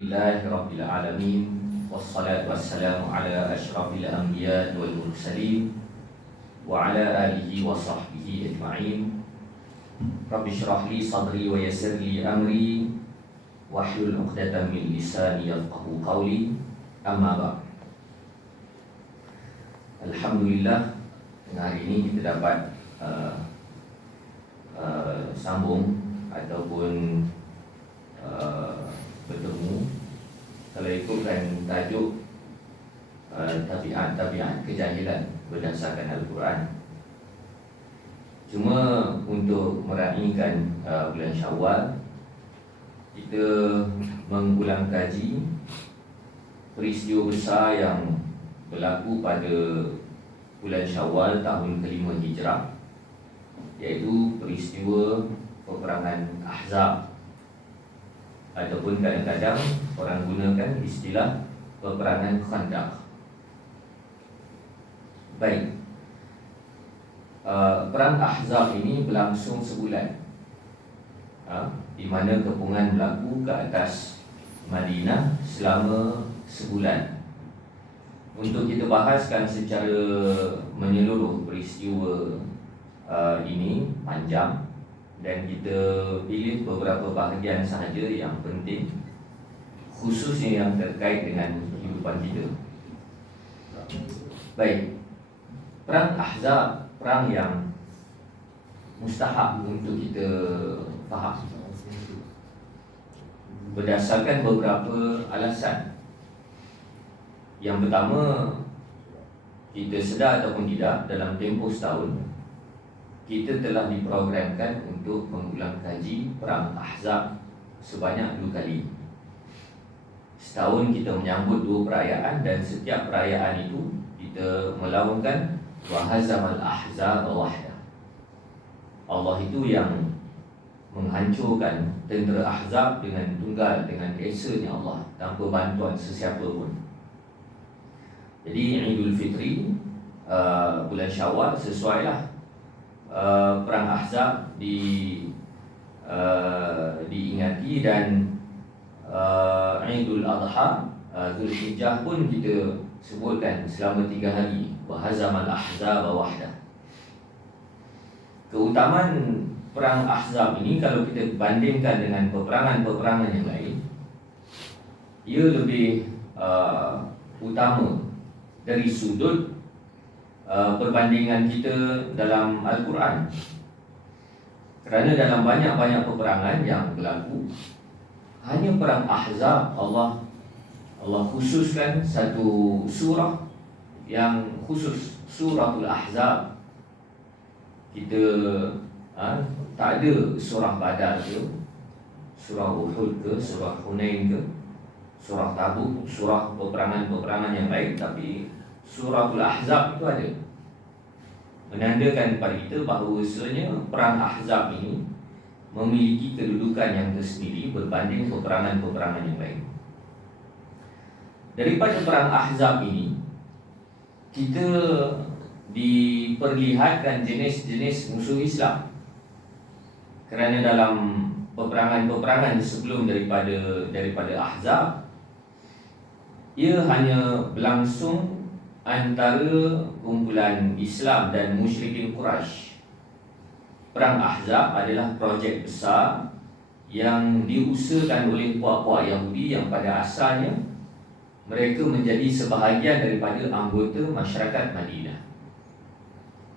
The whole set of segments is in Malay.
Rabbil alamin wassalatu wassalamu ala asyrafil anbiya wal mursalin wa ala alihi wa sahbihi ajma'in. Rabbi shrah li sadri wa yassir li amri wahlul 'uqdatam min lisani yafqahu qawli. Amma ba'd. Alhamdulillah, hari ini kita dapat sambung ataupun bertemu. Kalau ikutkan tajuk tabiat kejahilan berdasarkan Al-Quran. Cuma untuk meraihkan bulan Syawal, kita mengulang kaji peristiwa besar yang berlaku pada bulan Syawal tahun kelima Hijrah, iaitu peristiwa peperangan Ahzab, ataupun kadang-kadang orang gunakan istilah peperangan Khandaq. Baik, perang Ahzab ini berlangsung sebulan, di mana kepungan berlaku ke atas Madinah selama sebulan. Untuk kita bahaskan secara menyeluruh peristiwa ini panjang, dan kita pilih beberapa bahagian sahaja yang penting, khususnya yang terkait dengan kehidupan kita. Baik, perang Ahzab, perang yang mustahab untuk kita faham berdasarkan beberapa alasan. Yang pertama, kita sedar ataupun tidak, dalam tempoh setahun kita telah diprogramkan untuk mengulang kaji perang Ahzab sebanyak 2 kali. Setahun kita menyambut 2 perayaan, dan setiap perayaan itu kita melaungkan wa hazamal ahzab wahda. Allah itu yang menghancurkan tentera Ahzab dengan tunggal, dengan esanya Allah, tanpa bantuan sesiapa pun. Jadi Idul Fitri, bulan Syawal, sesuailah perang Ahzab diingati, dan Idul Adha, Zulhijjah pun kita sebutkan selama 3 hari, wa hazamal ahzab wahda. Keutamaan perang Ahzab ini, kalau kita bandingkan dengan peperangan-peperangan yang lain, ia lebih utama dari sudut perbandingan kita dalam Al-Quran. Kerana dalam banyak-banyak peperangan yang berlaku, hanya perang Ahzab Allah khususkan satu surah yang khusus, Suratul Ahzab. Kita tak ada surah Badar ke, surah Uhud ke, surah Hunain ke, surah Tabuk, surah peperangan-peperangan yang lain, tapi Suratul Ahzab itu ada, menandakan kepada kita bahawasanya perang Ahzab ini memiliki kedudukan yang tersendiri berbanding peperangan-peperangan yang lain. Daripada perang Ahzab ini, kita diperlihatkan jenis-jenis musuh Islam. Kerana dalam peperangan-peperangan sebelum daripada Ahzab, ia hanya berlangsung antara kumpulan Islam dan musyrikin Quraisy. Perang Ahzab adalah projek besar yang diusahakan oleh puak-puak Yahudi yang pada asalnya mereka menjadi sebahagian daripada anggota masyarakat Madinah.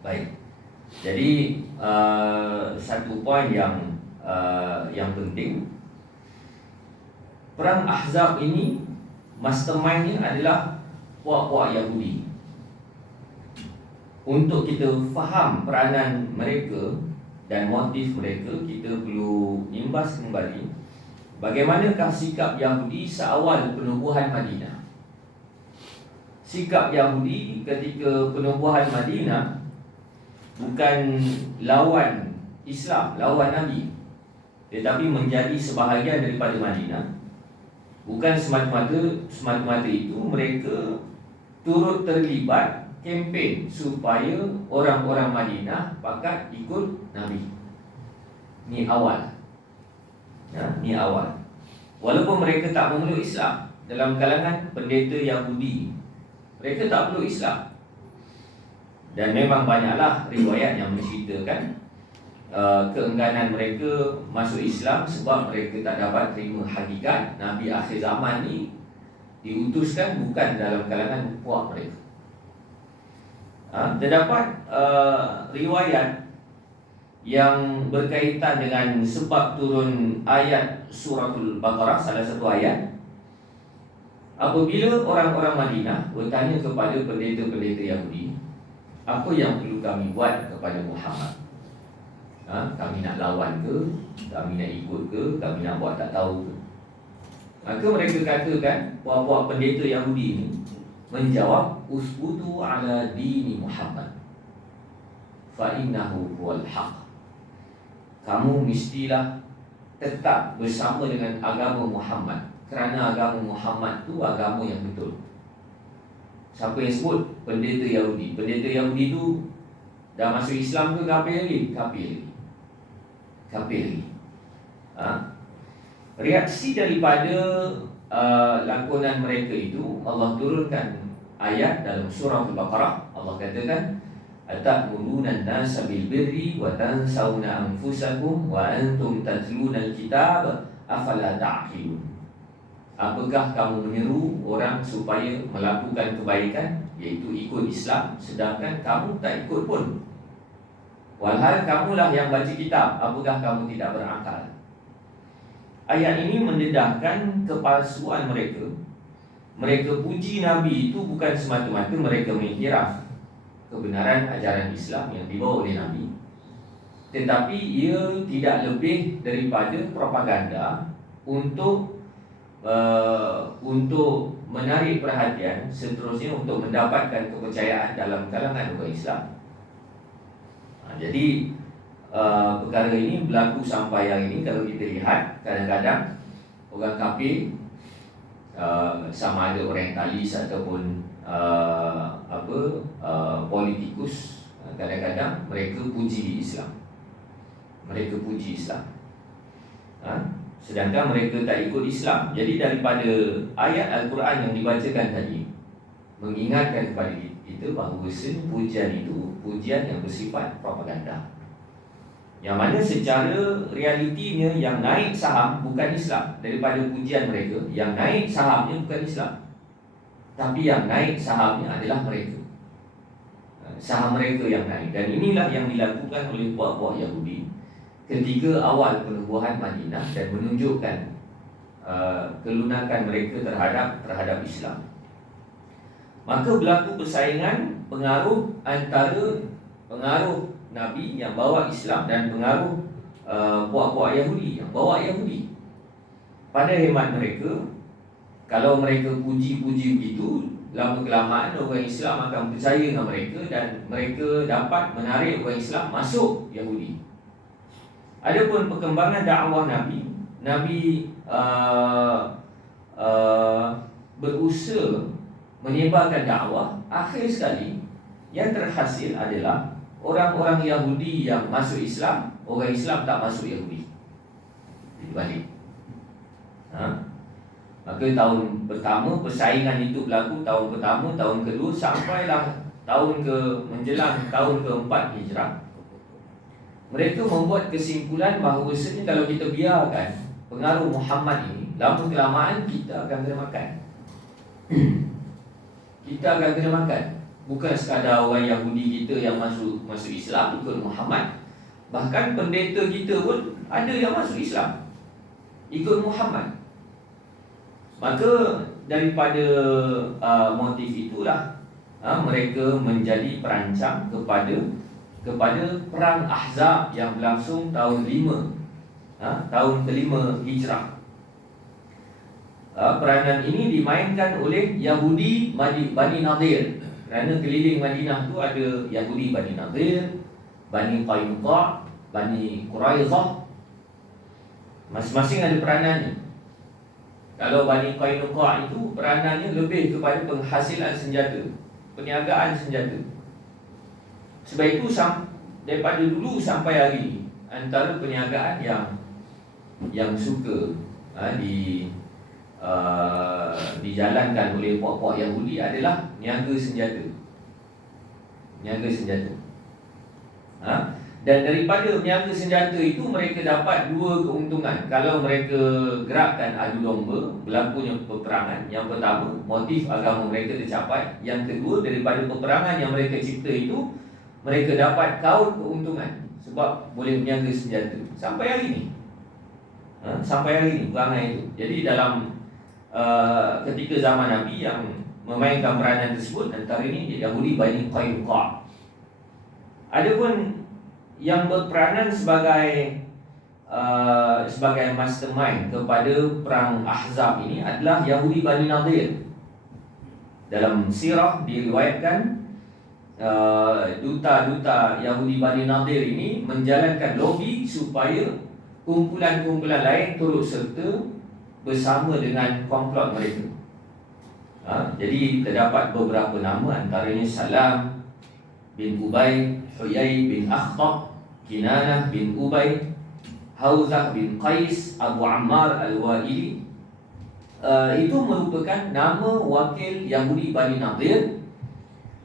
Baik, jadi satu poin yang penting, perang Ahzab ini mastermind-nya adalah puak-puak Yahudi. Untuk kita faham peranan mereka dan motif mereka, kita perlu imbas kembali bagaimanakah sikap Yahudi seawal penubuhan Madinah. Sikap Yahudi ketika penubuhan Madinah bukan lawan Islam, lawan Nabi, tetapi menjadi sebahagian daripada Madinah. Bukan semata-mata itu mereka turut terlibat kempen supaya orang-orang Madinah pakat ikut Nabi. Ni awal. Ni awal. Walaupun mereka tak memeluk Islam, dalam kalangan pendeta Yahudi, mereka tak memeluk Islam. Dan memang banyaklah riwayat yang menceritakan keengganan mereka masuk Islam sebab mereka tak dapat terima hakikat Nabi akhir zaman ni diutuskan bukan dalam kalangan puak mereka. Terdapat riwayat yang berkaitan dengan sebab turun ayat suratul Baqarah, salah satu ayat. Apabila orang-orang Madinah bertanya kepada pendeta-pendeta Yahudi, apa yang perlu kami buat kepada Muhammad? Kami nak lawan ke? Kami nak ikut ke? Kami nak buat tak tahu ke? Maka mereka katakan, puak-puak pendeta Yahudi ni menjawab, usbutu ala dini Muhammad fa innahu huwal haq. Kamu mestilah tetap bersama dengan agama Muhammad, kerana agama Muhammad tu agama yang betul. Siapa yang sebut? Pendeta Yahudi. Pendeta Yahudi tu dah masuk Islam ke kafir lagi? Kafir lagi. Reaksi daripada lakonan mereka itu, Allah turunkan ayat dalam surah Al-Baqarah. Allah katakan, atamuruna an-nasa bil birri wa tansawna anfusakum wa antum tatluna al-kitab afala ta'qilun. Apakah kamu menyeru orang supaya melakukan kebaikan, iaitu ikut Islam, sedangkan kamu tak ikut pun? Walhal kamulah yang baca kitab, apakah kamu tidak berakal? Ayat ini mendedahkan kepalsuan mereka. Mereka puji Nabi itu bukan semata-mata mereka mengiktiraf kebenaran ajaran Islam yang dibawa oleh Nabi, tetapi ia tidak lebih daripada propaganda untuk menarik perhatian, seterusnya untuk mendapatkan kepercayaan dalam kalangan orang Islam. Jadi perkara ini berlaku sampai hari ini. Kalau kita lihat, kadang-kadang orang kafir, sama ada orientalis ataupun politikus, kadang-kadang mereka puji Islam. Sedangkan mereka tak ikut Islam. Jadi daripada ayat Al-Quran yang dibacakan tadi mengingatkan kepada kita bahawa pujian itu pujian yang bersifat propaganda, yang mana secara realitinya yang naik saham bukan Islam. Daripada pujian mereka, yang naik sahamnya bukan Islam, tapi yang naik sahamnya adalah mereka. Saham mereka yang naik. Dan inilah yang dilakukan oleh puak-puak Yahudi ketika awal penubuhan Madinah, dan menunjukkan kelunakan mereka terhadap Islam. Maka berlaku persaingan pengaruh antara pengaruh Nabi yang bawa Islam dan pengaruh puak-puak Yahudi yang bawa Yahudi. Pada hemat mereka, kalau mereka puji-puji begitu, lama-kelamaan orang Islam akan percaya dengan mereka, dan mereka dapat menarik orang Islam masuk Yahudi. Adapun perkembangan dakwah Nabi berusaha menyebarkan dakwah. Akhir sekali yang terhasil adalah orang-orang Yahudi yang masuk Islam, orang Islam tak masuk Yahudi. Jadi balik. Maka tahun pertama persaingan itu berlaku, tahun pertama, tahun kedua, sampailah menjelang tahun keempat Hijrah. Mereka membuat kesimpulan bahawa kalau kita biarkan pengaruh Muhammad ini, lama-kelamaan kita akan kena makan. Kita akan kena makan. Bukan sekadar orang Yahudi kita yang masuk Islam ikut Muhammad, bahkan pendeta kita pun ada yang masuk Islam ikut Muhammad. Maka daripada motif itulah mereka menjadi perancang kepada perang Ahzab yang berlangsung tahun 5 tahun ke-5 Hijrah. Peranan ini dimainkan oleh Yahudi Bani Nadir, kerana keliling Madinah tu ada Yahudi Bani Nadir, Bani Qainuqa, Bani Quraizah. Masing-masing ada peranannya. Kalau Bani Qainuqa itu peranannya lebih kepada penghasilan senjata, perniagaan senjata. Sebab itu daripada dulu sampai hari ini, antara perniagaan yang suka dijalankan oleh puak-puak Yahudi adalah niaga senjata. Dan daripada niaga senjata itu mereka dapat dua keuntungan. Kalau mereka gerakkan adu domba, berlakunya peperangan, yang pertama, motif agama mereka tercapai. Yang kedua, daripada peperangan yang mereka cipta itu, mereka dapat kaut keuntungan sebab boleh berniaga senjata. Sampai hari ini perangai itu. Jadi dalam ketika zaman Nabi yang memainkan peranan tersebut, antara ini Yahudi Bani Qainuqa. Adapun yang berperanan sebagai mastermind kepada perang Ahzab ini adalah Yahudi Bani Nadir. Dalam sirah diriwayatkan duta-duta Yahudi Bani Nadir ini menjalankan lobi supaya kumpulan-kumpulan lain turut serta bersama dengan komplot mereka. Jadi terdapat beberapa nama, antaranya Salam bin Ubay, Huyai bin Akhtab, Kinanah bin Ubay, Hauzah bin Qais, Abu Ammar Al-Wa'ili. Itu merupakan nama wakil Yahudi Bani Nadir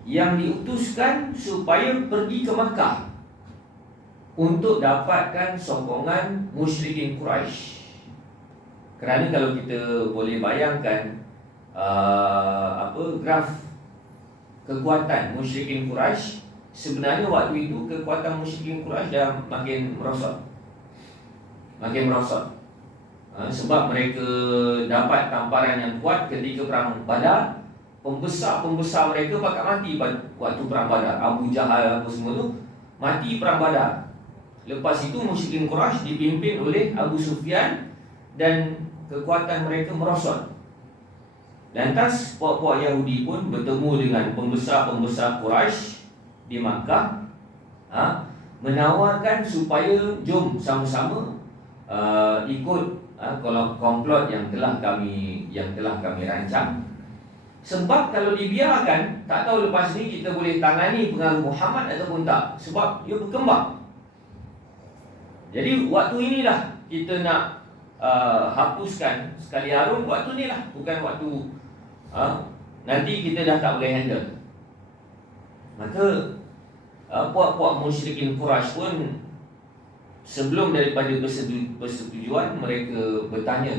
yang diutuskan supaya pergi ke Makkah untuk dapatkan sokongan musyrikin Quraisy. Kerana kalau kita boleh bayangkan graf kekuatan musyrikin Quraisy, sebenarnya waktu itu kekuatan musyrikin Quraisy dah makin merosot. Sebab mereka dapat tamparan yang kuat ketika perang Badar. Pembesar-pembesar mereka bakal mati waktu perang Badar. Abu Jahal apa semua tu mati perang Badar. Lepas itu musyrikin Quraisy dipimpin oleh Abu Sufyan dan kekuatan mereka merosot. Lantas puak-puak Yahudi pun bertemu dengan pembesar-pembesar Quraisy di Makkah, menawarkan supaya jom sama-sama ikut komplot yang telah kami rancang. Sebab kalau dibiarkan, tak tahu lepas ni kita boleh tangani pengaruh Muhammad ataupun tak. Sebab ia berkembang. Jadi waktu inilah kita nak hapuskan sekali harum. Waktu ni lah, bukan waktu nanti kita dah tak boleh handle. Maka puak-puak musyrikin Quraisy pun sebelum daripada persetujuan, mereka bertanya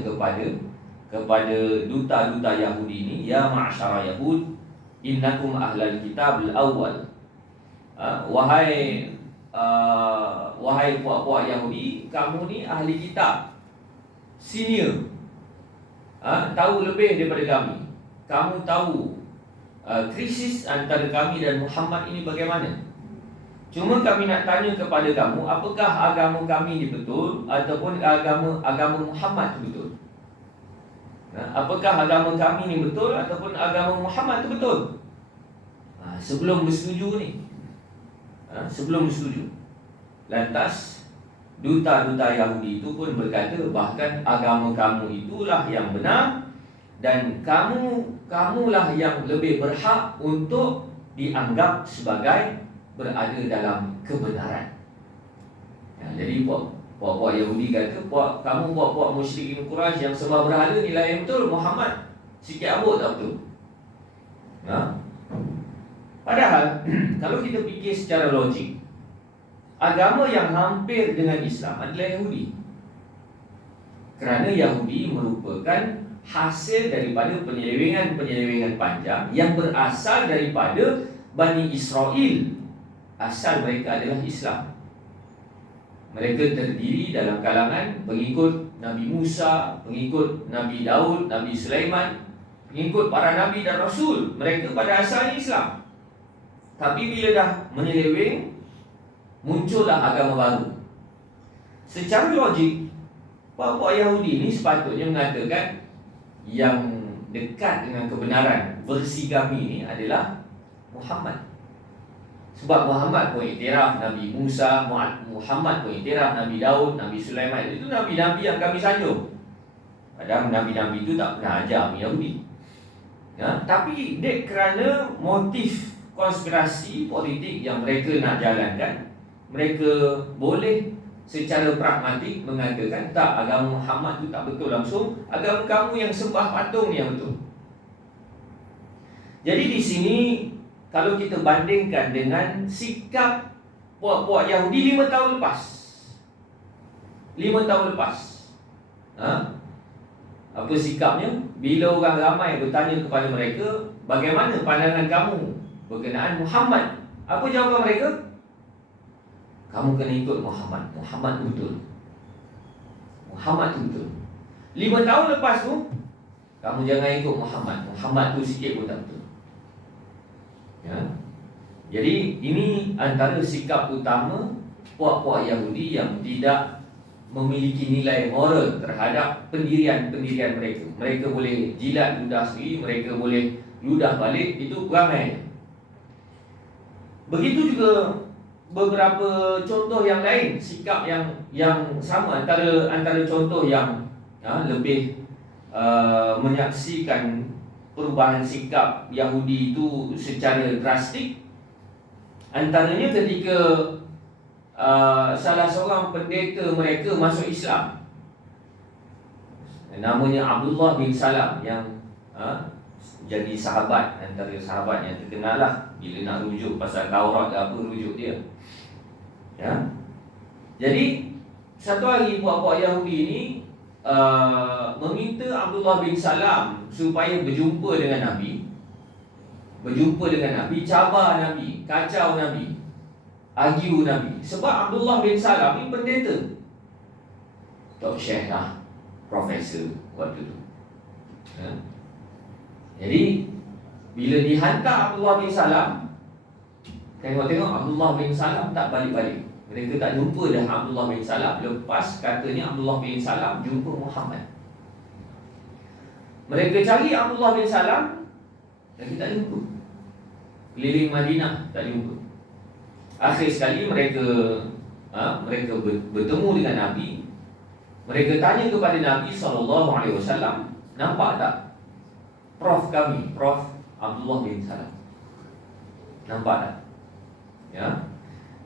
kepada duta-duta Yahudi ini, ya ma'syara Yahud, innakum ahlal kitab al-awwal. Wahai puak-puak Yahudi, kamu ni ahli kitab senior, tahu lebih daripada kami. Kamu tahu krisis antara kami dan Muhammad ini bagaimana. Cuma kami nak tanya kepada kamu, apakah agama kami ini betul ataupun agama Muhammad itu betul? Apakah agama kami ini betul ataupun agama Muhammad itu betul? Sebelum bersetuju ni, lantas duta-duta Yahudi itu pun berkata bahkan agama kamu itulah yang benar dan kamulah yang lebih berhak untuk dianggap sebagai berada dalam kebenaran. Jadi puak-puak Yahudi kata, kamu puak-puak musyrikin Quraisy yang sembah berhala nilai yang betul, Muhammad sikit abut tak betul. Padahal kalau kita fikir secara logik, agama yang hampir dengan Islam adalah Yahudi. Kerana Yahudi merupakan hasil daripada penyelewengan panjang yang berasal daripada Bani Israel. Asal mereka adalah Islam. Mereka terdiri dalam kalangan pengikut Nabi Musa, pengikut Nabi Daud, Nabi Sulaiman, pengikut para Nabi dan Rasul. Mereka pada asalnya Islam. Tapi bila dah menyeleweng, muncullah agama baru. Secara logik, puak-puak Yahudi ini sepatutnya mengatakan yang dekat dengan kebenaran versi kami ini adalah Muhammad. Sebab Muhammad pun iktiraf Nabi Musa, Muhammad pun iktiraf Nabi Daud, Nabi Sulaiman. Itu Nabi-Nabi yang kami sanjung. Padahal Nabi-Nabi itu tak pernah ajar Yahudi. Tapi kerana motif konspirasi politik yang mereka nak jalankan, mereka boleh secara pragmatik mengatakan tak, agama Muhammad tu tak betul langsung, agama kamu yang sembah patung yang betul. Jadi di sini kalau kita bandingkan dengan sikap puak-puak Yahudi 5 tahun lepas, 5 tahun lepas, apa sikapnya? Bila orang ramai bertanya kepada mereka, bagaimana pandangan kamu berkenaan Muhammad? Apa jawapan mereka? Kamu kena ikut Muhammad. Muhammad tu betul. Muhammad tu betul. 5 tahun lepas tu, kamu jangan ikut Muhammad. Muhammad tu sikit pun tak betul. Ya. Jadi ini antara sikap utama puak-puak Yahudi yang tidak memiliki nilai moral terhadap pendirian-pendirian mereka. Mereka boleh jilat ludah sendiri, mereka boleh ludah balik, itu perangai. Begitu juga beberapa contoh yang lain, sikap yang sama, antara contoh yang lebih menyaksikan perubahan sikap Yahudi itu secara drastik. Antaranya ketika salah seorang pendeta mereka masuk Islam, namanya Abdullah bin Salam, yang jadi sahabat, antara sahabat yang terkenal lah. Bila nak rujuk pasal Taurat apa, rujuk dia. Ya. Jadi satu hari puak-puak Yahudi ini meminta Abdullah bin Salam supaya berjumpa dengan Nabi. Berjumpa dengan Nabi, cabar Nabi, kacau Nabi, argue Nabi. Sebab Abdullah bin Salam ni pendeta, Tok Syekh lah, profesor waktu tu. Jadi bila dihantar Abdullah bin Salam, tengok-tengok Abdullah bin Salam tak balik-balik. Mereka tak jumpa dah Abdullah bin Salam. Lepas katanya Abdullah bin Salam jumpa Muhammad. Mereka cari Abdullah bin Salam, lagi tak jumpa. Keliling Madinah tak jumpa. Akhir sekali mereka bertemu dengan Nabi. Mereka tanya kepada Nabi SAW, nampak tak Prof kami, Prof Abdullah bin Salam? Nampak tak? Ya.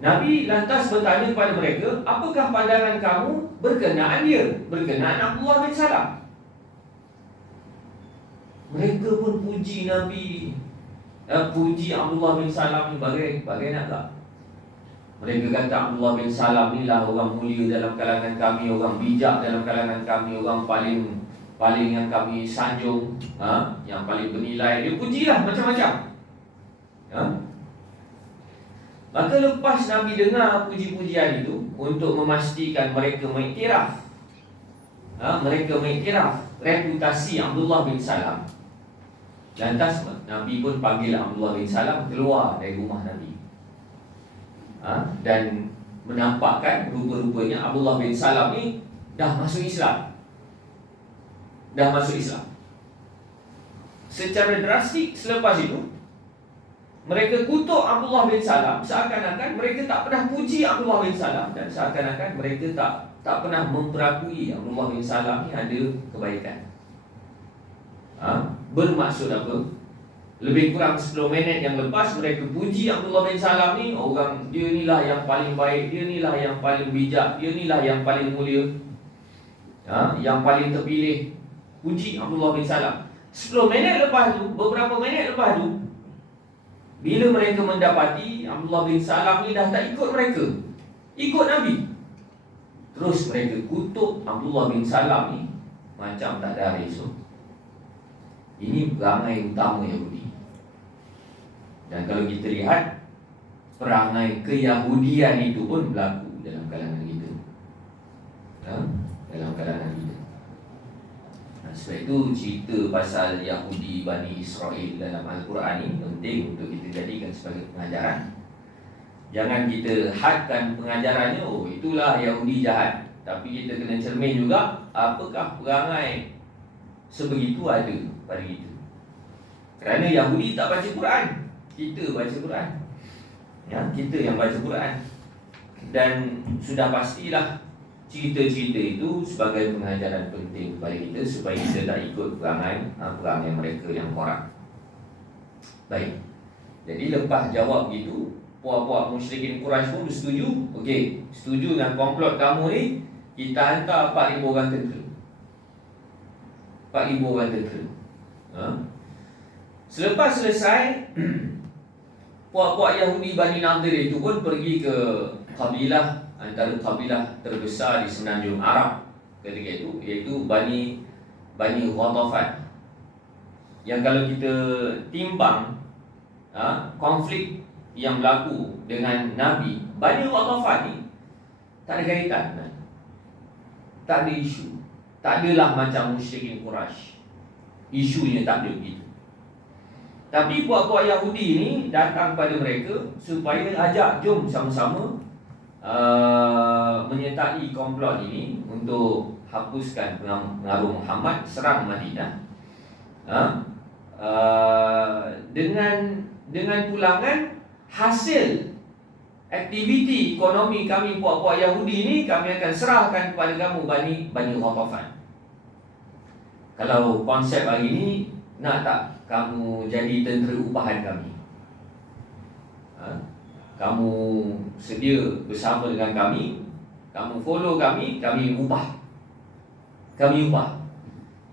Nabi lantas bertanya kepada mereka, apakah pandangan kamu berkenaan dia, berkenaan Abdullah bin Salam? Mereka pun puji Nabi, puji Abdullah bin Salam ni bagai nak tak? Mereka kata Abdullah bin Salam ni lah orang mulia dalam kalangan kami, orang bijak dalam kalangan kami, orang paling yang kami sanjung, yang paling bernilai. Dia pujilah macam-macam. Maka lepas Nabi dengar puji-pujian itu, untuk memastikan mereka mengiktiraf, reputasi Abdullah bin Salam, lantas Nabi pun panggil Abdullah bin Salam keluar dari rumah Nabi, dan menampakkan rupa-rupanya Abdullah bin Salam ni dah masuk Islam. Secara drastik selepas itu, mereka kutuk Abdullah bin Salam, seakan-akan mereka tak pernah puji Abdullah bin Salam, dan seakan-akan mereka tak pernah memperakui Abdullah bin Salam ni ada kebaikan. Bermaksud apa? Lebih kurang 10 minit yang lepas mereka puji Abdullah bin Salam ni, orang dia inilah yang paling baik, dia inilah yang paling bijak, dia inilah yang paling mulia, yang paling terpilih. Puji Abdullah bin Salam. 10 minit lepas tu, beberapa minit lepas tu, bila mereka mendapati Abdullah bin Salam ni dah tak ikut mereka, ikut Nabi, terus mereka kutuk Abdullah bin Salam ni macam tak ada hari esok. Ini perangai utama Yahudi. Dan kalau kita lihat, perangai keyahudian itu pun berlaku dalam kalangan kita, dalam kalangan kita. Sebab itu cerita pasal Yahudi Bani Israel dalam Al-Quran ini penting untuk kita jadikan sebagai pengajaran. Jangan kita hadkan pengajarannya, oh itulah Yahudi jahat, tapi kita kena cermin juga apakah perangai sebegitu ada pada kita. Kerana Yahudi tak baca Quran, kita baca Quran, kita yang baca Quran. Dan sudah pastilah cerita-cerita itu sebagai pengajaran penting kepada kita, supaya kita tak ikut perangai mereka yang korak. Baik. Jadi lepas jawab gitu, puak-puak musyrikin Quraisy pun bersetuju. Okey, setuju dengan komplot kamu ni, kita hantar 4,000 orang tentera. 4,000 orang tentera. Selepas selesai, puak-puak Yahudi Bani Nadir itu pun pergi ke kabilah, antara kabilah terbesar di semenanjung Arab ketika itu, iaitu Bani Ghatafan. Yang kalau kita timbang konflik yang berlaku dengan Nabi, Bani Ghatafan ni tak ada kaitan, tak ada isu. Tak adalah macam musyrikin Quraisy, isunya tak ada begitu. Tapi puak-puak Yahudi ni datang pada mereka supaya ajak, jom sama-sama menyertai komplot ini untuk hapuskan pengaruh Muhammad, serang Madinah. Dengan pulangan hasil aktiviti ekonomi kami puak-puak Yahudi ni, kami akan serahkan kepada kamu Bani Ghatafan. Kalau konsep hari ni, nak tak kamu jadi tentera upahan kami? Kamu sedia bersama dengan kami, kamu follow kami upah. Kami upah.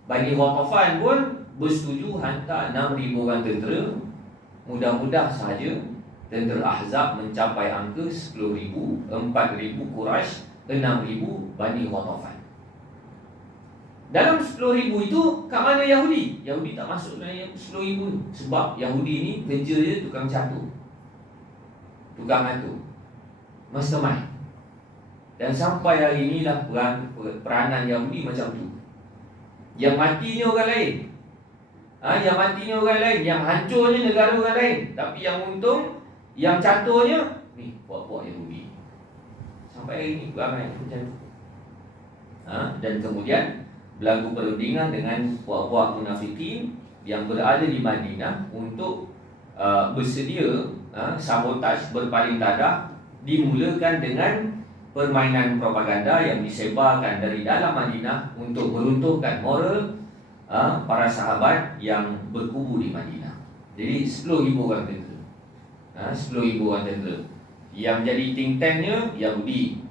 Bani Ghatafan pun bersetuju hantar 6,000 orang tentera. Mudah-mudah sahaja tentera Ahzab mencapai angka 10,000, 4,000 Quraisy, 6,000 Bani Ghatafan. Dalam 10,000 itu, kat mana Yahudi? Yahudi tak masuk dalam 10,000 sebab Yahudi ni kerja dia tukang catur, tukang atur, mastermind. Dan sampai hari inilah peranan Yahudi macam tu. Yang matinya orang lain, yang matinya orang lain, yang hancurnya negara orang lain, tapi yang untung, yang caturnya ni puak-puak Yahudi. Sampai hari ini perangai macam tu. Dan kemudian berlaku perundingan dengan puak-puak munafikin yang berada di Madinah untuk bersedia sabotaj berpaling dadah, dimulakan dengan permainan propaganda yang disebarkan dari dalam Madinah untuk meruntuhkan moral para sahabat yang berkubu di Madinah. Jadi 10,000 orang tentera, 10,000 orang tentera. Yang jadi think tanknya Yahudi.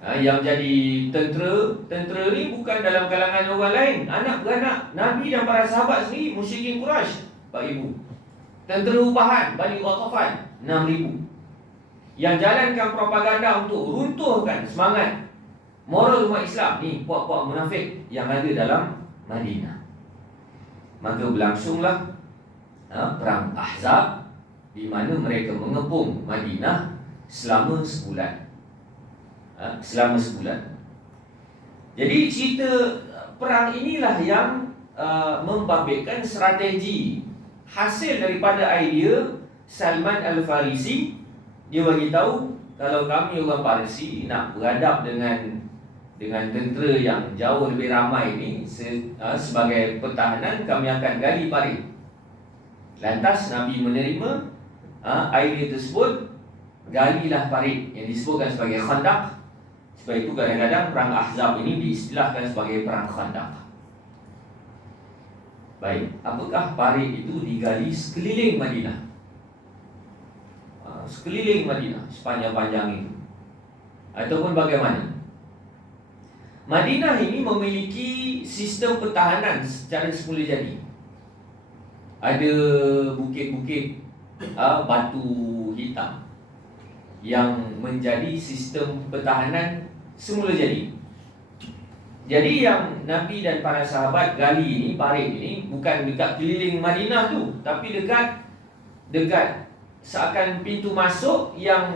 Yang jadi tentera ni bukan dalam kalangan orang lain, anak beranak Nabi dan para sahabat sendiri, musyrikin Quraisy 4,000. Tentera upahan Bani Ghatafan 6,000. Yang jalankan propaganda untuk runtuhkan semangat moral umat Islam ni puak-puak munafik yang ada dalam Madinah. Maka berlangsunglah perang Ahzab, di mana mereka mengepung Madinah selama sebulan. Jadi cerita perang inilah yang membabitkan strategi hasil daripada idea Salman Al-Farisi. Dia bagi tahu, kalau kami orang Parsi nak beradab dengan tentera yang jauh lebih ramai ini, sebagai pertahanan kami akan gali parit. Lantas Nabi menerima idea tersebut, galilah parit yang disebutkan sebagai Khandaq. Sebab itu kadang-kadang perang Ahzab ini diistilahkan sebagai perang Khandaq. Baik, apakah parit itu digali sekeliling Madinah? Sekeliling Madinah sepanjang-panjang itu, ataupun bagaimana? Madinah ini memiliki sistem pertahanan secara semula jadi. Ada bukit-bukit batu hitam yang menjadi sistem pertahanan semula jadi. Jadi yang Nabi dan para sahabat gali ini, parit ini, bukan dekat keliling Madinah tu, tapi dekat seakan pintu masuk yang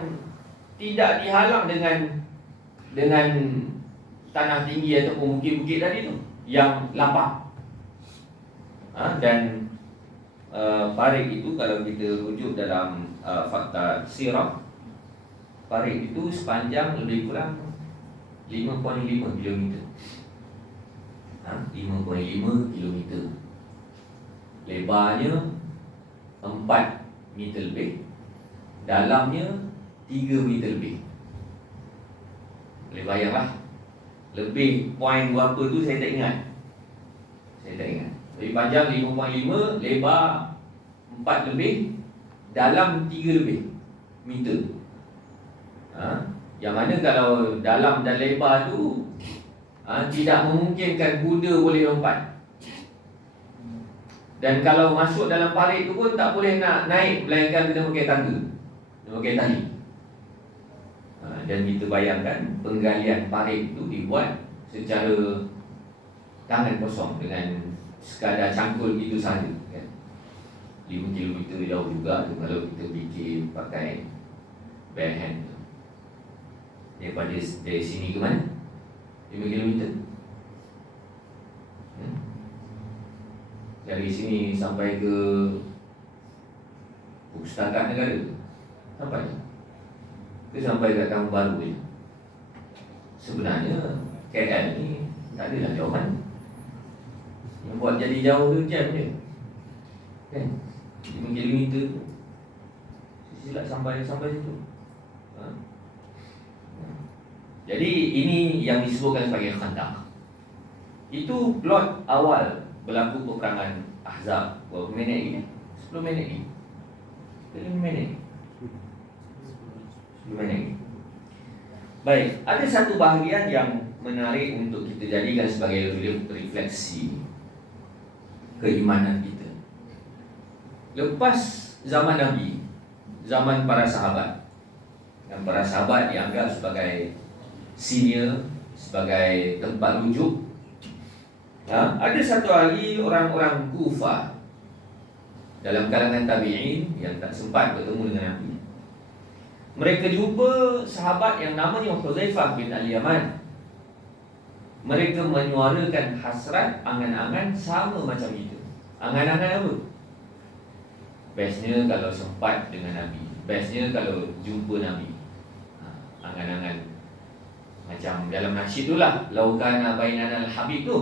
tidak dihalang dengan tanah tinggi ataupun bukit-bukit tadi tu yang lapang. Dan parit itu kalau kita rujuk dalam fakta sirah, parit itu sepanjang lebih kurang 5.5 km. 5.5 km. Lebarnya 4 meter lebih, dalamnya 3 meter lebih. Boleh bayanglah. Lebih poin berapa tu saya tak ingat. Jadi panjang 5.5, lebar 4 lebih, dalam 3 lebih. meter. Yang mana kalau dalam dan lebar tu tidak memungkinkan kuda boleh lompat. Dan kalau masuk dalam parit tu pun tak boleh nak naik, melainkan kena pakai tangga, kena pakai tali. Dan kita bayangkan penggalian parit tu dibuat secara tangan kosong dengan sekadar cangkul gitu sahaja, kan? 5 kilometer jauh juga tu kalau kita bikin pakai bare hand tu. Daripada dari sini ke mana? 5 kilometer. Dari sini sampai ke Pustakaan Negara sampai ke sampai ke Kampung Baru je. Sebenarnya KL ni tak adalah jauh mana. Yang buat jadi jauh tu jam je, kan? 5 kilometer tu silap sampai situ. Jadi ini yang disebutkan sebagai Khandaq. Itu plot awal berlaku peperangan Ahzab. Berapa minit lagi? 10 minit lagi. 5 minit. 10 minit lagi. Baik, ada satu bahagian yang menarik untuk kita jadikan sebagai refleksi keimanan kita. Lepas zaman Nabi, zaman para sahabat, dan para sahabat dianggap sebagai senior, sebagai tempat rujuk. Ada satu hari orang-orang Kufah dalam kalangan tabi'in yang tak sempat bertemu dengan Nabi, mereka jumpa sahabat yang namanya Hudzaifah bin Al-Yaman. Mereka menyuarakan hasrat, angan-angan sama macam itu. Angan-angan apa? Bestnya kalau sempat dengan Nabi, bestnya kalau jumpa Nabi. Angan-angan macam dalam nasyid tu lah, laukana bainana al-habib tu.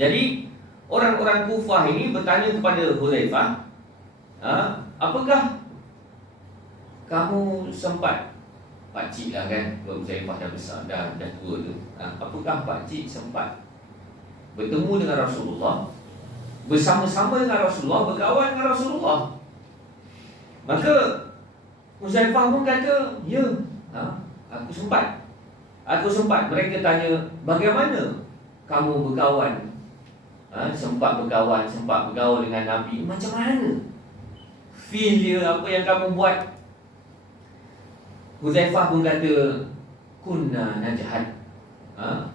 Jadi orang-orang Kufah ini bertanya kepada Hudzaifah, apakah kamu sempat, pakcik lah kan, Hudzaifah dah besar, dah tua tu, apakah pakcik sempat bertemu dengan Rasulullah, bersama-sama dengan Rasulullah, berkawan dengan Rasulullah? Maka Hudzaifah pun kata, ya, aku sempat. Mereka tanya, bagaimana kamu berkawan? Sempat bergaul dengan Nabi. Macam mana feel dia, apa yang kamu buat? Hudzaifah pun kata, kunna najhad.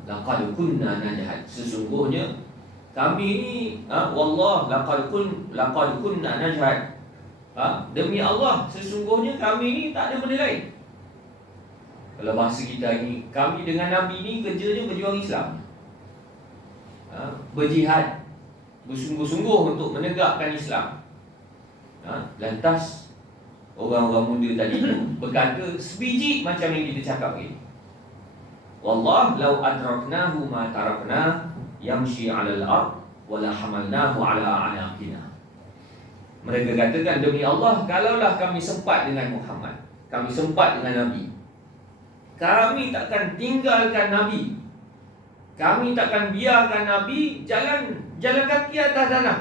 Laqad kunna najhad. Sesungguhnya kami ni, wallah laqad kunna najhad. Demi Allah, sesungguhnya kami ni tak ada benda lain. Kalau bahasa kita ni, kami dengan Nabi ni kerjanya berjuang Islam, berjihad, bersungguh-sungguh untuk menegakkan Islam. Lantas orang-orang muda tadi berkata sebiji macam yang kita cakap ni, wallah law adraknahu ma tarakna yamshi 'alal ard wa la hamalnahu 'ala anaqina. Mereka katakan, demi Allah, kalaulah kami sempat dengan Muhammad, kami sempat dengan Nabi, kami takkan tinggalkan Nabi, kami takkan biarkan Nabi jalan kaki atas tanah.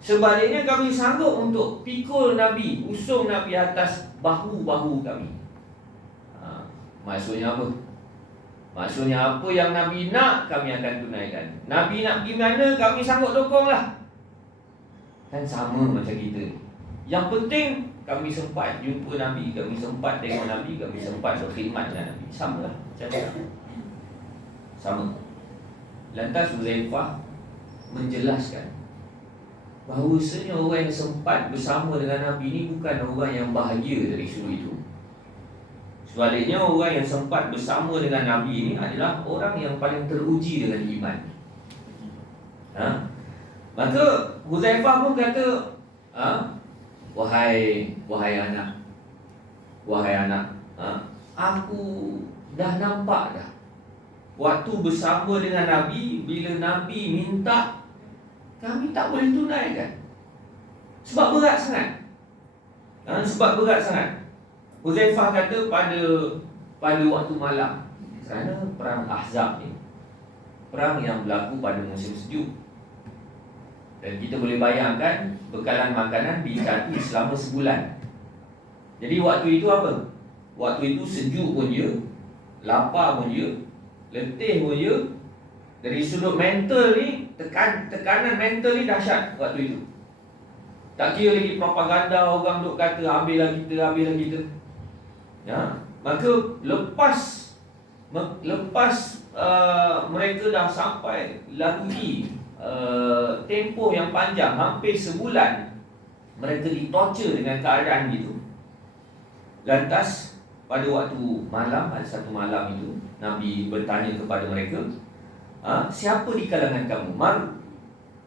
Sebaliknya kami sanggup untuk pikul Nabi, usung Nabi atas bahu-bahu kami. Maksudnya apa? Maksudnya apa yang Nabi nak, kami akan tunaikan. Nabi nak pergi mana, kami sanggup dokonglah. Kan sama macam kita. Yang penting kami sempat jumpa Nabi, kami sempat tengok Nabi, kami sempat berkhidmat dengan Nabi. Sama lah macam sama. Lantas Hudzaifah menjelaskan bahawasanya orang yang sempat bersama dengan Nabi ni bukan orang yang bahagia dari sudut itu. Sebaliknya, orang yang sempat bersama dengan Nabi ni adalah orang yang paling teruji dengan iman. Maka Hudzaifah pun kata, Wahai anak, aku dah nampak dah waktu bersama dengan Nabi, bila Nabi minta, kami tak boleh tunaikan. Sebab berat sangat. Hudzaifah kata pada waktu malam, kerana perang Ahzab ni perang yang berlaku pada musim sejuk. Dan kita boleh bayangkan bekalan makanan dicari selama sebulan. Jadi waktu itu apa? Waktu itu sejuk pun dia, lapar pun dia, letih pun dia. Dari sudut mental ni, tekanan mental ni dahsyat waktu itu. Tak kira lagi propaganda orang duk kata ambillah kita. Ya, maka lepas mereka dah sampai lalui tempoh yang panjang, hampir sebulan mereka ditorture dengan keadaan itu. Lantas pada waktu malam, ada satu malam itu, Nabi bertanya kepada mereka, siapa di kalangan kamu?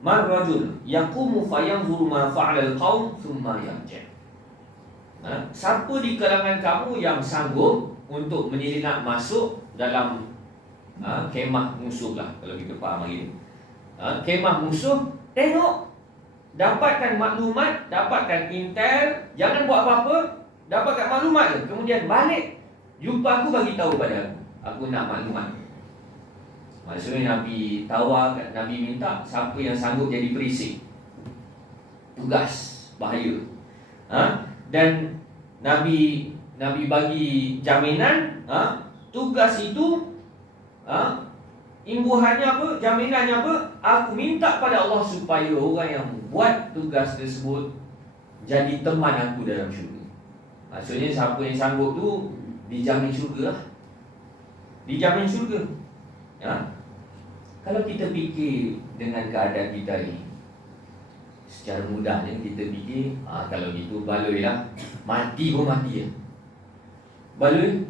Mar rajul yaqumu fayanzuru ma fa'ala al-qaum thumma yarji'. Siapa di kalangan kamu yang sanggup untuk menyelinap masuk dalam kemah musuh lah, kalau kita faham lagi. Kemah musuh, tengok, dapatkan maklumat, dapatkan intel, jangan buat apa-apa, dapatkan maklumat je, kemudian balik jumpa aku, bagi tahu pada aku nak maklumat. Maksudnya Nabi tawar, Nabi minta siapa yang sanggup jadi perisik. Tugas bahaya. Dan Nabi bagi jaminan, tugas itu imbuhannya apa? Jaminannya apa? Aku minta pada Allah supaya orang yang buat tugas tersebut jadi teman aku dalam syurga. Maksudnya siapa yang sanggup tu dijamin syurga lah. Dijamin syurga. Kalau kita fikir dengan keadaan kita ni, secara mudahnya kita fikir, kalau gitu baloi lah, mati pun mati ya. Baloi.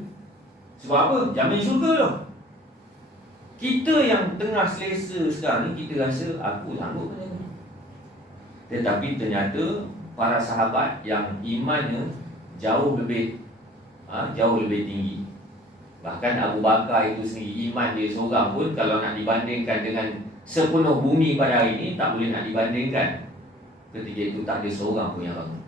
Sebab apa? Jamin syurga lah. Kita yang tengah selesa sekarang ni, kita rasa aku sanggup kan. Tetapi ternyata para sahabat yang imannya jauh lebih tinggi. Bahkan Abu Bakar itu sendiri, iman dia seorang pun kalau nak dibandingkan dengan sepenuh bumi pada hari ini, tak boleh nak dibandingkan. Ketika itu tak ada seorang pun yang bangun.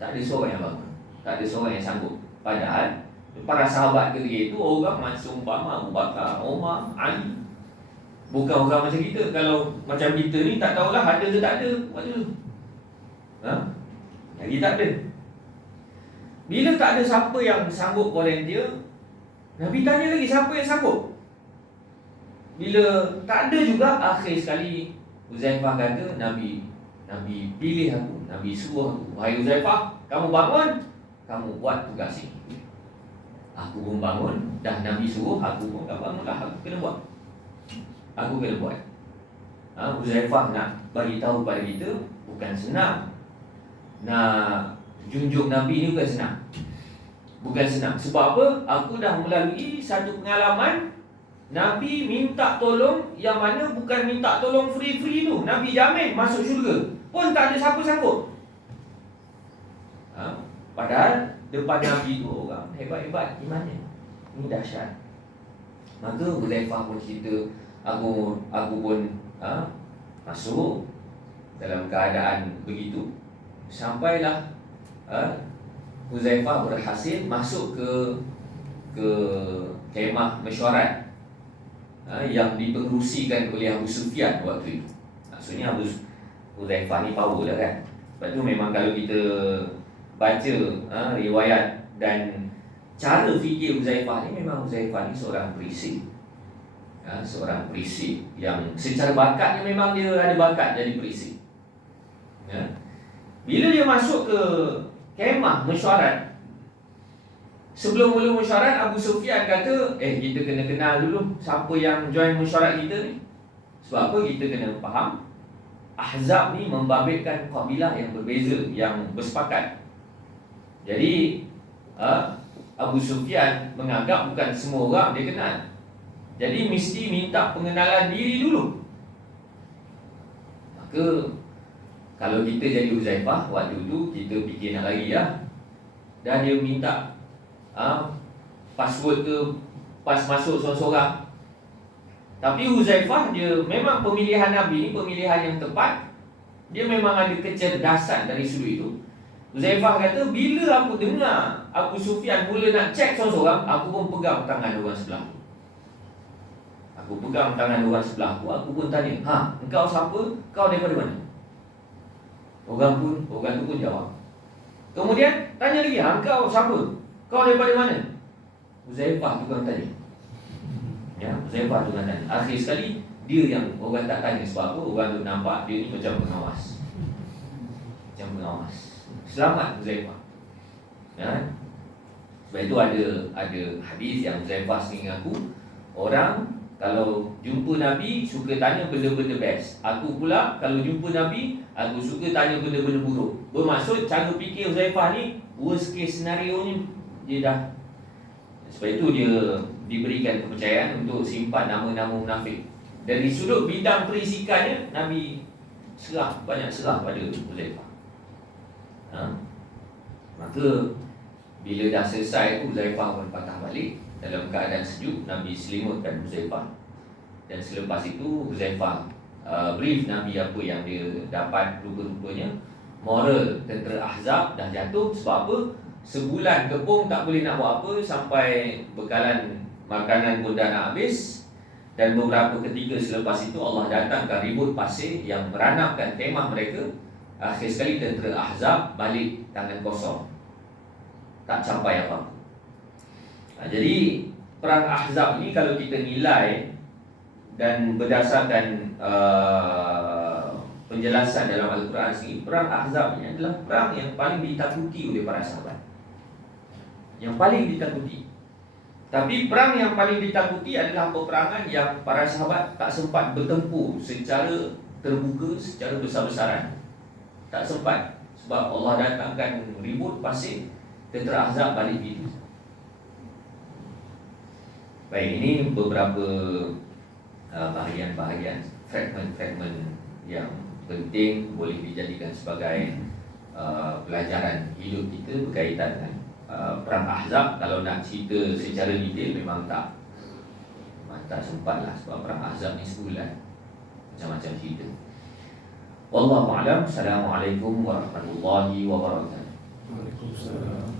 Tak ada seorang yang bangun. Tak ada seorang yang sanggup. Padahal para sahabat ketika itu orang macam Abu Bakar, Umar, Ali. Bukan orang macam kita. Kalau macam kita ni tak tahulah ada ke tak ada. Macam tu. Jadi tak ada. Bila tak ada siapa yang sanggup volunteer, Nabi tanya lagi siapa yang sanggup. Bila tak ada juga, akhir sekali Huzaifah kata, Nabi pilih aku, Nabi suruh aku, wahai Huzaifah, kamu bangun, kamu buat tugas ini. Aku pun bangun, dah Nabi suruh, aku pun tak bangun lah, aku kena buat. Huzaifah nak bagi tahu pada kita, bukan senang. Nak junjung Nabi ni bukan senang. Bukan senang. Sebab apa? Aku dah melalui satu pengalaman, Nabi minta tolong yang mana bukan minta tolong free-free tu. Nabi jamin masuk syurga, pun tak ada siapa sanggup. Padahal depan Nabi tu orang hebat-hebat imannya. Ini dahsyat. Maka Huzaifah pun cerita, aku pun masuk dalam keadaan begitu. Sampailah Huzaifah berhasil masuk ke kemah mesyuarat yang dipengerusikan oleh Abu Sufyan waktu itu. Maksudnya Huzaifah ni power lah kan. Sebab tu memang kalau kita baca riwayat dan cara fikir Huzaifah ni, memang Huzaifah ni seorang perisik. Seorang perisik yang secara bakatnya memang dia ada bakat jadi perisik. Bila dia masuk ke kemah mesyuarat, sebelum mula mesyuarat, Abu Sufyan kata, kita kena kenal dulu siapa yang join mesyuarat kita ni. Sebab apa? Kita kena faham, Ahzab ni membabitkan kabilah yang berbeza, yang bersepakat. Jadi Abu Sufyan menganggap bukan semua orang dia kenal. Jadi mesti minta pengenalan diri dulu. Maka kalau kita jadi Huzaifah waktu tu, kita fikir nak lari lah. Dan dia minta password tu pas masuk seorang-seorang. Tapi Huzaifah dia memang pemilihan Nabi ni pemilihan yang tepat. Dia memang ada kecerdasan dari sudut itu. Huzaifah kata, bila aku dengar Abu Sufyan mula nak cek seorang-seorang, aku pun pegang tangan orang sebelah. Aku pegang tangan orang sebelah aku pun tanya, engkau siapa? Kau daripada mana? Orang tu pun jawab. Kemudian tanya lagi, engkau siapa? Kau daripada mana? Huzaifah tukang tanya. Ya, Huzaifah tukang tanya. Akhir sekali dia yang orang tak tanya sebab apa? Orang tu nampak dia ni macam pengawas. Macam pengawas. Selamat Huzaifah. Ya. Sebab itu ada hadis yang Huzaifah sendiri mengaku, orang kalau jumpa Nabi suka tanya benda-benda best. Aku pula kalau jumpa Nabi, aku suka tanya benda-benda buruk. Bermaksud cara fikir Huzaifah ni worst case scenario ni dia dah. Sebab itu dia diberikan kepercayaan untuk simpan nama-nama munafik. Dari sudut bidang perisikannya, Nabi banyak serah pada Huzaifah. Maka bila dah selesai tu, Huzaifah berpatah balik dalam keadaan sejuk. Nabi selimutkan Huzaifah. Dan selepas itu Huzaifah brief Nabi apa yang dia dapat. Rupa-rupanya moral tentera Ahzab dah jatuh. Sebab apa? Sebulan kepung tak boleh nak buat apa, sampai bekalan makanan pun dah nak habis. Dan beberapa ketika selepas itu Allah datangkan ribut pasir yang meranapkan kemah mereka. Akhir sekali tentera Ahzab balik tangan kosong, tak sampai apa-apa. Jadi perang Ahzab ini kalau kita nilai dan berdasarkan penjelasan dalam Al-Quran sendiri, perang Ahzab ini adalah perang yang paling ditakuti oleh para sahabat. Yang paling ditakuti. Tapi perang yang paling ditakuti adalah peperangan yang para sahabat tak sempat bertempur secara terbuka, secara besar-besaran. Tak sempat. Sebab Allah datangkan ribut pasir, tentera Ahzab balik gitu. Baik, ini beberapa bahagian-bahagian, fragmen-fragmen yang penting boleh dijadikan sebagai pelajaran hidup kita berkaitan dengan perang Ahzab. Kalau nak cerita secara detail memang tak sempat lah, sebab perang Ahzab ni sebulan, macam-macam cerita. Wallahu a'lam. Assalamualaikum warahmatullahi wabarakatuh. Waalaikumsalam.